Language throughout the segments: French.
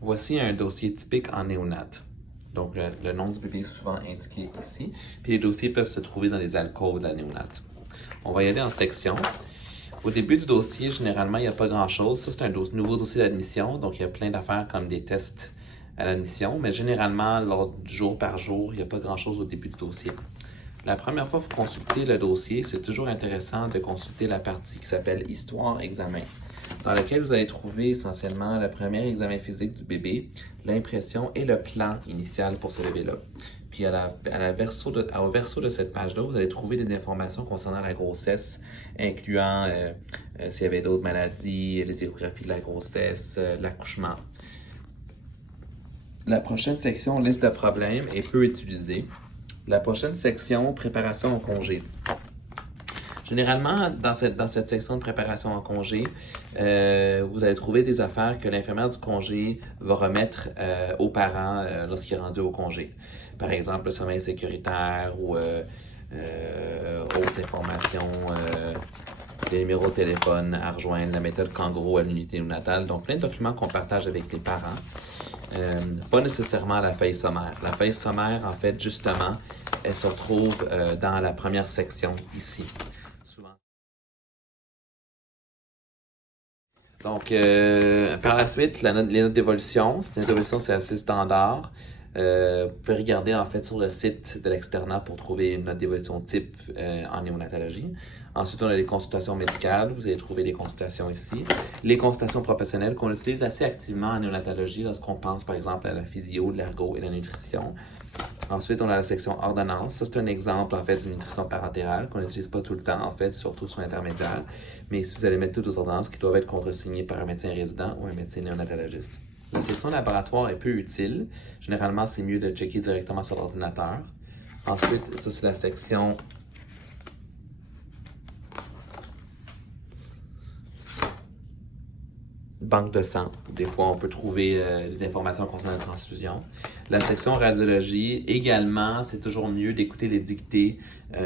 Voici un dossier typique en néonat. Donc, le nom du bébé est souvent indiqué ici. Puis les dossiers peuvent se trouver dans les alcôves de la néonate. On va y aller en section. Au début du dossier, généralement, il n'y a pas grand-chose. Ça, c'est un nouveau dossier d'admission. Donc, il y a plein d'affaires comme des tests à l'admission. Mais généralement, lors du jour par jour, il n'y a pas grand-chose au début du dossier. La première fois que vous consultez le dossier, c'est toujours intéressant de consulter la partie qui s'appelle Histoire examen, dans laquelle vous allez trouver essentiellement le premier examen physique du bébé, l'impression et le plan initial pour ce bébé-là. Puis au verso de cette page-là, vous allez trouver des informations concernant la grossesse, incluant s'il y avait d'autres maladies, les échographies de la grossesse, l'accouchement. La prochaine section, liste de problèmes, est peu utilisée. La prochaine section, préparation au congé. Généralement, dans cette section de préparation en congé, vous allez trouver des affaires que l'infirmière du congé va remettre aux parents lorsqu'il est rendu au congé. Par exemple, le sommeil sécuritaire ou autres informations, les numéros de téléphone à rejoindre, la méthode Kangaroo à l'unité néonatale. Donc, plein de documents qu'on partage avec les parents. Pas nécessairement la feuille sommaire. La feuille sommaire, en fait, justement, elle se retrouve dans la première section ici. Donc, par la suite, les notes d'évolution. C'est une note d'évolution, c'est assez standard. Vous pouvez regarder en fait sur le site de l'externat pour trouver une note d'évolution type en néonatologie. Ensuite, on a les consultations médicales. Vous allez trouver les consultations ici. Les consultations professionnelles qu'on utilise assez activement en néonatologie lorsqu'on pense par exemple à la physio, l'ergo et la nutrition. Ensuite, on a la section ordonnance. Ça, c'est un exemple, en fait, d'une nutrition parentérale qu'on n'utilise pas tout le temps, en fait, surtout sur intermédiaire. Mais si vous allez mettre toutes les ordonnances qui doivent être contresignées par un médecin résident ou un médecin néonatologiste. La section laboratoire est peu utile. Généralement, c'est mieux de checker directement sur l'ordinateur. Ensuite, ça, c'est la section banque de sang. Des fois, on peut trouver des informations concernant la transfusion. La section radiologie, également, c'est toujours mieux d'écouter les dictées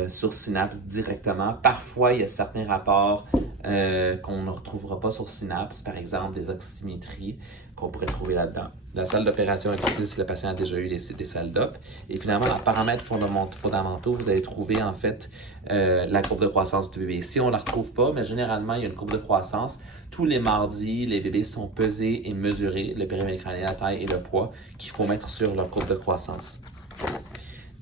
sur Synapse directement. Parfois, il y a certains rapports qu'on ne retrouvera pas sur Synapse, par exemple des oxymétries qu'on pourrait trouver là-dedans. La salle d'opération est utile si le patient a déjà eu des salles d'op. Et finalement, en paramètres fondamentaux, vous allez trouver en fait la courbe de croissance du bébé. Ici, on ne la retrouve pas, mais généralement, il y a une courbe de croissance. Tous les mardis, les bébés sont pesés et mesurés, le périmètre crânien, la taille et le poids qu'il faut mettre sur leur courbe de croissance.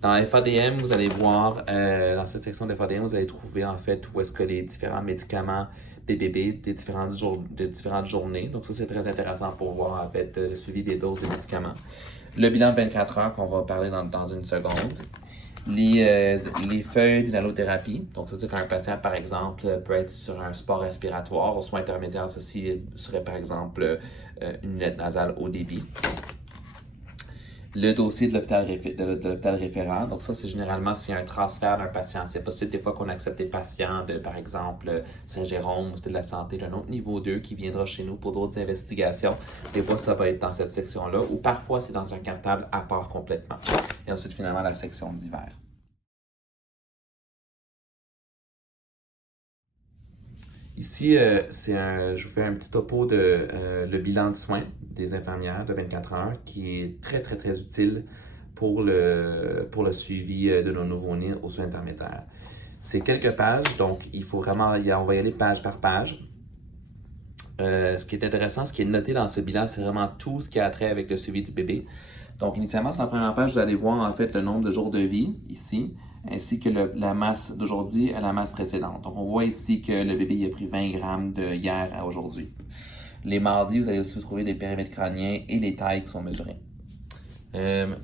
Dans FADM, vous allez voir, dans cette section de FADM, vous allez trouver en fait où est-ce que les différents médicaments des bébés des différentes journées. Donc ça, c'est très intéressant pour voir en fait le suivi des doses de médicaments. Le bilan de 24 heures qu'on va parler dans une seconde. Les feuilles d'inhalothérapie. Donc, ça, c'est quand un patient, par exemple, peut être sur un support respiratoire. Au soin intermédiaire, ceci serait, par exemple, une lunette nasale haut débit. Le dossier de l'hôpital référent. Donc, ça, c'est généralement s'il y a un transfert d'un patient. C'est possible des fois qu'on accepte des patients de, par exemple, Saint-Jérôme ou de la santé d'un autre niveau 2 qui viendra chez nous pour d'autres investigations. Des fois, ça va être dans cette section-là ou parfois, c'est dans un cartable à part complètement. Et ensuite, finalement, la section d'hiver. Ici, je vous fais un petit topo de le bilan de soins des infirmières de 24 heures qui est très, très, très utile pour le suivi de nos nouveau-nés aux soins intermédiaires. C'est quelques pages, donc il faut vraiment, on va y aller page par page. Ce qui est intéressant, ce qui est noté dans ce bilan, c'est vraiment tout ce qui a trait avec le suivi du bébé. Donc, initialement, sur la première page, vous allez voir en fait le nombre de jours de vie ici, ainsi que la masse d'aujourd'hui à la masse précédente. Donc, on voit ici que le bébé a pris 20 grammes de hier à aujourd'hui. Les mardis, vous allez aussi trouver des périmètres crâniens et les tailles qui sont mesurées.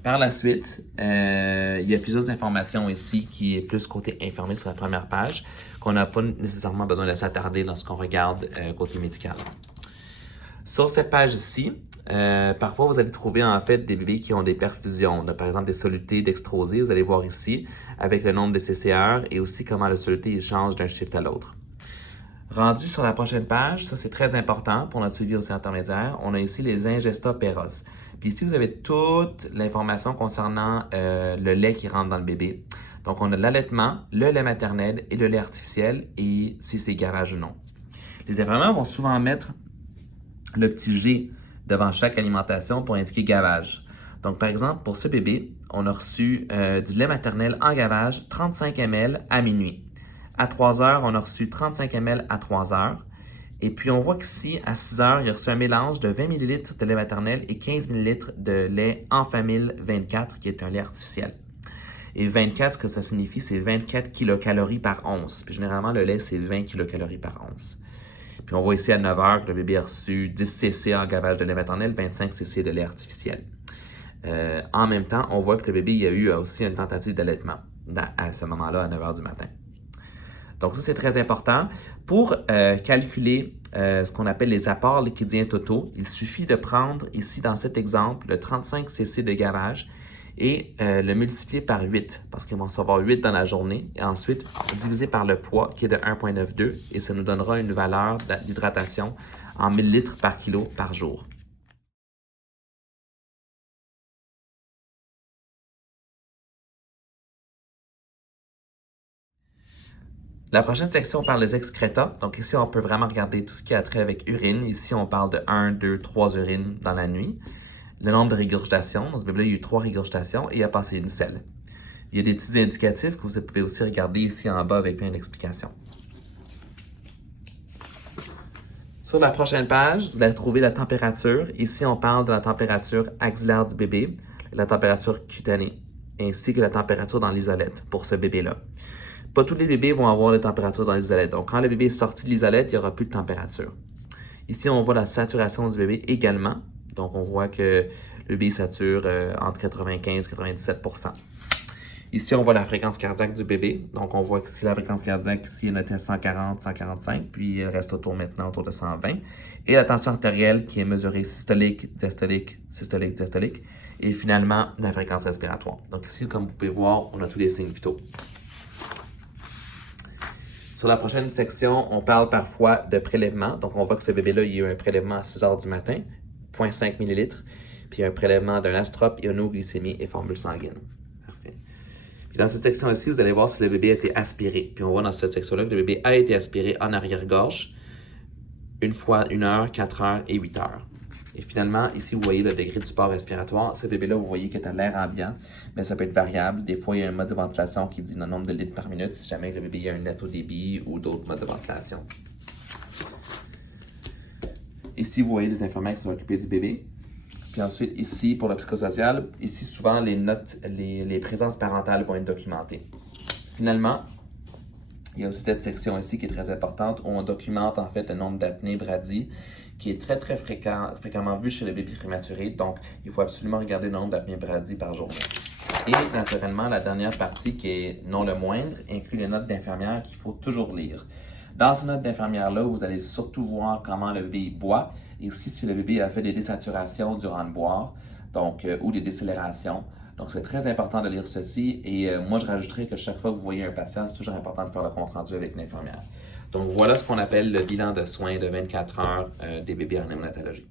Par la suite, il y a plusieurs informations ici qui est plus côté infirmier sur la première page, qu'on n'a pas nécessairement besoin de s'attarder lorsqu'on regarde côté médical. Sur cette page ici, parfois vous allez trouver en fait des bébés qui ont des perfusions, par exemple des solutés dextrosées, vous allez voir ici, avec le nombre de CCR et aussi comment le soluté change d'un shift à l'autre. Rendu sur la prochaine page, ça c'est très important pour notre suivi aussi intermédiaire, on a ici les ingestats péros. Puis ici, vous avez toute l'information concernant le lait qui rentre dans le bébé. Donc, on a l'allaitement, le lait maternel et le lait artificiel et si c'est gavage ou non. Les infirmières vont souvent mettre le petit G devant chaque alimentation pour indiquer gavage. Donc, par exemple, pour ce bébé, on a reçu du lait maternel en gavage 35 ml à minuit. À 3 heures, on a reçu 35 ml à 3 heures. Et puis, on voit qu'ici, à 6 heures, il a reçu un mélange de 20 ml de lait maternel et 15 ml de lait Enfamil 24, qui est un lait artificiel. Et 24, ce que ça signifie, c'est 24 kilocalories par once. Puis généralement, le lait, c'est 20 kilocalories par once. Puis on voit ici à 9 heures que le bébé a reçu 10 cc en gavage de lait maternel, 25 cc de lait artificiel. En même temps, on voit que le bébé il a eu aussi une tentative d'allaitement à ce moment-là, à 9 heures du matin. Donc ça, c'est très important. Pour calculer ce qu'on appelle les apports liquidiens totaux, il suffit de prendre ici, dans cet exemple, le 35 cc de gavage et le multiplier par 8, parce qu'ils vont recevoir 8 dans la journée, et ensuite diviser par le poids, qui est de 1,92, et ça nous donnera une valeur d'hydratation en millilitres par kilo par jour. La prochaine section, on parle des excréta. Donc ici, on peut vraiment regarder tout ce qui a trait avec urine. Ici, on parle de 1, 2, 3 urines dans la nuit. Le nombre de régurgitations. Dans ce bébé-là, il y a eu 3 régurgitations et il a passé une selle. Il y a des petits indicatifs que vous pouvez aussi regarder ici en bas avec plein d'explications. Sur la prochaine page, vous allez trouver la température. Ici, on parle de la température axillaire du bébé, la température cutanée, ainsi que la température dans l'isolette pour ce bébé-là. Pas tous les bébés vont avoir des températures dans l'isolette. Donc, quand le bébé est sorti de l'isolette, il n'y aura plus de température. Ici, on voit la saturation du bébé également. Donc, on voit que le bébé sature entre 95 et 97 %. Ici, on voit la fréquence cardiaque du bébé. Donc, on voit que si la fréquence cardiaque ici est notée à 140, 145, puis elle reste maintenant autour de 120. Et la tension artérielle qui est mesurée systolique, diastolique, systolique, diastolique. Et finalement, la fréquence respiratoire. Donc ici, comme vous pouvez voir, on a tous les signes vitaux. Sur la prochaine section, on parle parfois de prélèvement. Donc, on voit que ce bébé-là, il y a eu un prélèvement à 6 heures du matin, 0,5 ml, puis un prélèvement d'un astrope, ionoglycémie et formule sanguine. Parfait. Puis dans cette section-ci, vous allez voir si le bébé a été aspiré. Puis on voit dans cette section-là que le bébé a été aspiré en arrière-gorge, une fois 1 heure, 4 heures et 8 heures. Et finalement, ici, vous voyez le degré du support respiratoire. Ce bébé-là, vous voyez qu'il est à l'air ambiant, mais ça peut être variable. Des fois, il y a un mode de ventilation qui dit le nombre de litres par minute si jamais le bébé a un net au débit ou d'autres modes de ventilation. Ici, vous voyez les infirmières qui sont occupées du bébé. Puis ensuite, ici, pour le psychosocial, ici, souvent, les notes, les présences parentales vont être documentées. Finalement, il y a aussi cette section ici qui est très importante où on documente en fait le nombre d'apnées brady qui est très très fréquemment vu chez les bébés prématurés. Donc, il faut absolument regarder le nombre d'apnées brady par journée. Et naturellement, la dernière partie qui est non le moindre inclut les notes d'infirmière qu'il faut toujours lire. Dans ces notes d'infirmière-là, vous allez surtout voir comment le bébé boit et aussi si le bébé a fait des désaturations durant le boire, donc, ou des décélérations. Donc, c'est très important de lire ceci et moi, je rajouterais que chaque fois que vous voyez un patient, c'est toujours important de faire le compte-rendu avec l'infirmière. Donc, voilà ce qu'on appelle le bilan de soins de 24 heures des bébés en néonatologie.